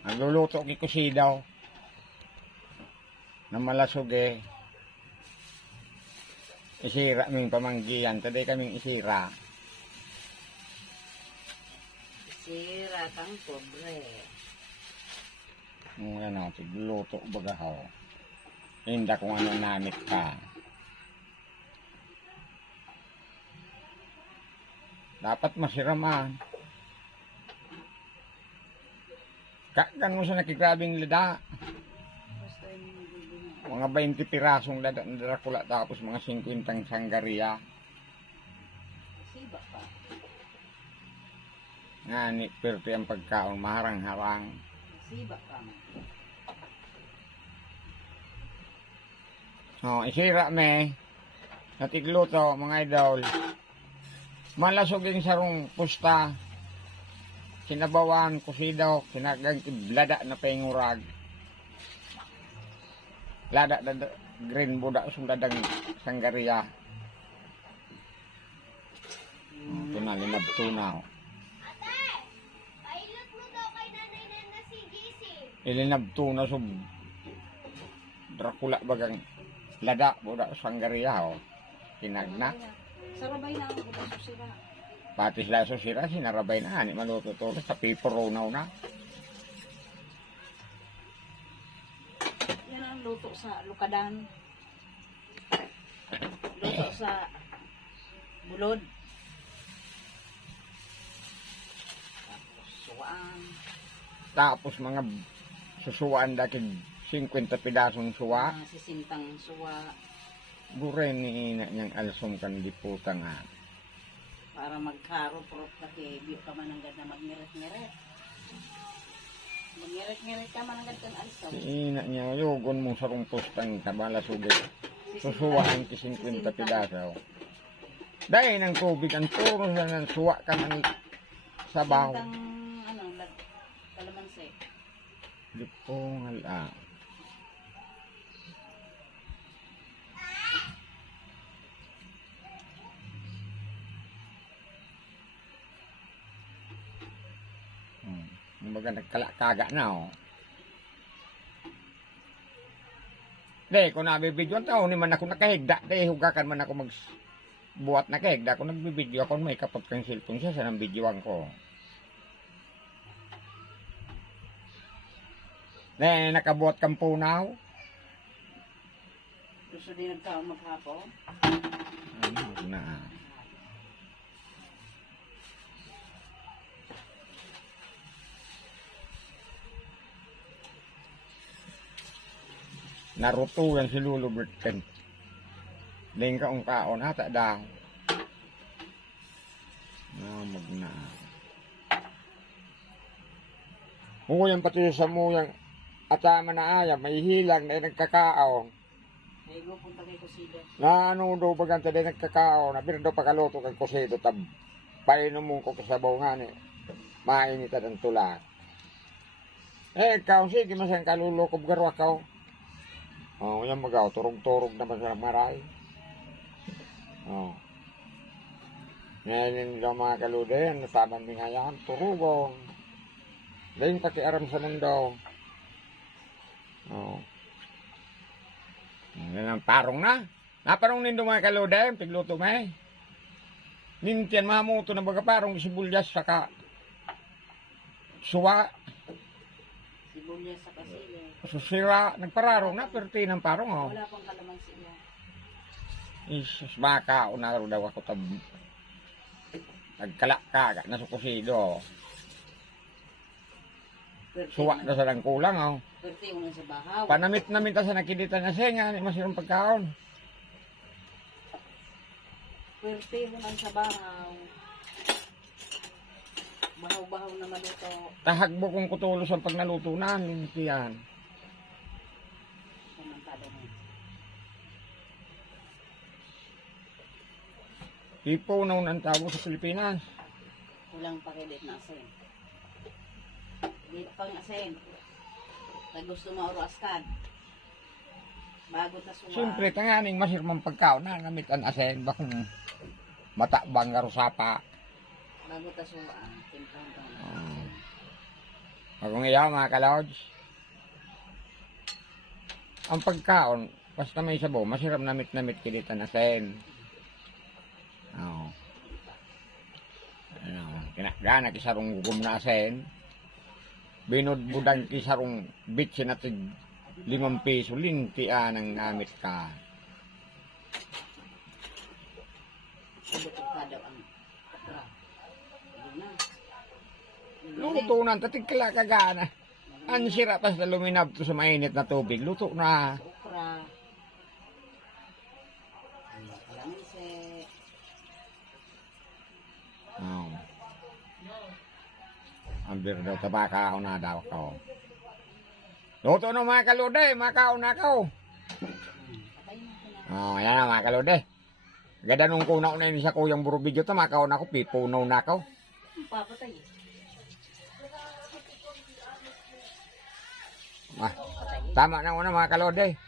Nagluluto ki kusidaw. Na malasog eh. Isira kaming pamanggihan. Taday kaming isira. Sira kang pobre. Ano, tigluluto bagahaw. Hindi kung ano namit ka. Dapat masiraman. Kakan mo sa nakigrabing lada. Basta yung bibili. Mga 20 pirasong lada na Dracula tapos mga 50 sanggaria. Siba pa. Ngani, pero ang pagkaon, maharang-harang. Siba pa. Oh, isira me. Natigluto, mga idol. Malasog yung sarong pusta. Sinabawan, kusidaw, sinagang lada na pengurag. Lada na green buda sundadang sanggaria. Tunalinab tunaw. Pailot mo daw kay nanay na nasigising. Ilinab tunaw sub Dracula bagang lada buda sanggaria oh. Kinagna. Sarabay na ako buta sira. Patis laso sira sinarabay na ani maluto to sa piporonaw na. Yan ang luto sa lukadan. Luto sa bulod. Tapos suwaan. Tapos mga susuan dati 50 pidasong suwa. Mga sisintang suwa. Gure ni ina niyang alsom kan diputang ha. Para magkaro-prop na kebyo ka man ang ganda magmiret-miret. Magmiret-miret ka man ang ganda alisaw. Si ina niya yugon mo sarong pustang tabala sugay. Susuwaan ki 50 pidasaw. Dahil ng tubig ang puro na ng suwa ka ng sabaw. Sintang ano, kalamansi. Dipong hala. Kumbaga nagkalakaga na oh. De, kung nabibidyoan tao, ni man ako nakahigda. De, hugakan man ako magbuhat na kahigda. Kung nagbibidyo ako, may kapot kang cellphone siya sa nang bidyoan ko. De, nakabuhat kang punaw. Gusto din nagkaon maghapon. Ano na. Narutugan si Lulu Berten. Ling kaong kaon ata daw. Magna. Huyang pati sa muyang atama na aya, may hilang na nagkakaon. Ay, go punta kay Kusida. Na ano daw baganta din nagkakaon, na daw pagkaluto kang kusido tab. Painom mo ko kasabaw nga ni. Mainitan ang tulak. Ikaw sige masang kalulokob garwa ka. Oh, yan magaw, turog-turog naman sa maray. Oh. Ngayon yung mga kaluden, nasaban mi ngayon, turugong. Dahil pakiaram sa mundo. Oh. Yan ang parong na. Naparong nindo mga kaluden, tigluto may. Nintian mahamuto na baga parong isibulyas saka suwa. Sibuyas sa kasile. Susira, nagpararong na, pero ng parong oh. Wala pang kalamansi niya. Isus, baka, unaro daw ako tab. Nagkalakaga, nasukusido. Suwa na sa lang kulang oh. Pwerte mo na sa bahaw. Panamit-namit sa nakidita na senga, ni masirong pagkaon. Pwerte mo na sa bahaw. Bahaw-bahaw na maluto. Tahagbo kong kutulos ang pag nalutunan, hindi yan. Samantado mo. Ipunaw ng tawag sa Pilipinas. Kulang pa kay dit na asin. Dit pang asin. Kaya gusto mo oro askad. Bago ta suwa. Siyempre, tanganing masirmang pagkaon na, namit ang asen, bakong matabang garusapa. Bago ta suwa. Timplahan ka na. Kung iyaw mga kalods. Ang pagkaon, basta may sabaw, masirap namit-namit kilita na sen. Oo. Ano, kinagana kisarong gugum na sen. Binudbudan kisarong bitsin at 5 piso, lintian ang namit ka. Luto ka daw ang okra. Yun na. Luto na, tatigkala kagana. Ang sira pa sa luminab to sa mainit na tubig, luto na. Okra. Kalamansi. Oo. Ang birdo, tabaka ako na daw ko. Luto na mga kalode, makaon na ako. Patay mo ko na. Oh, yan na mga kalode. Gada nung kuna na yun sa kuyang burubidyo ta, makaon ako, pipunaw na ako. Papatay eh. Ah, tama na una mga kalode.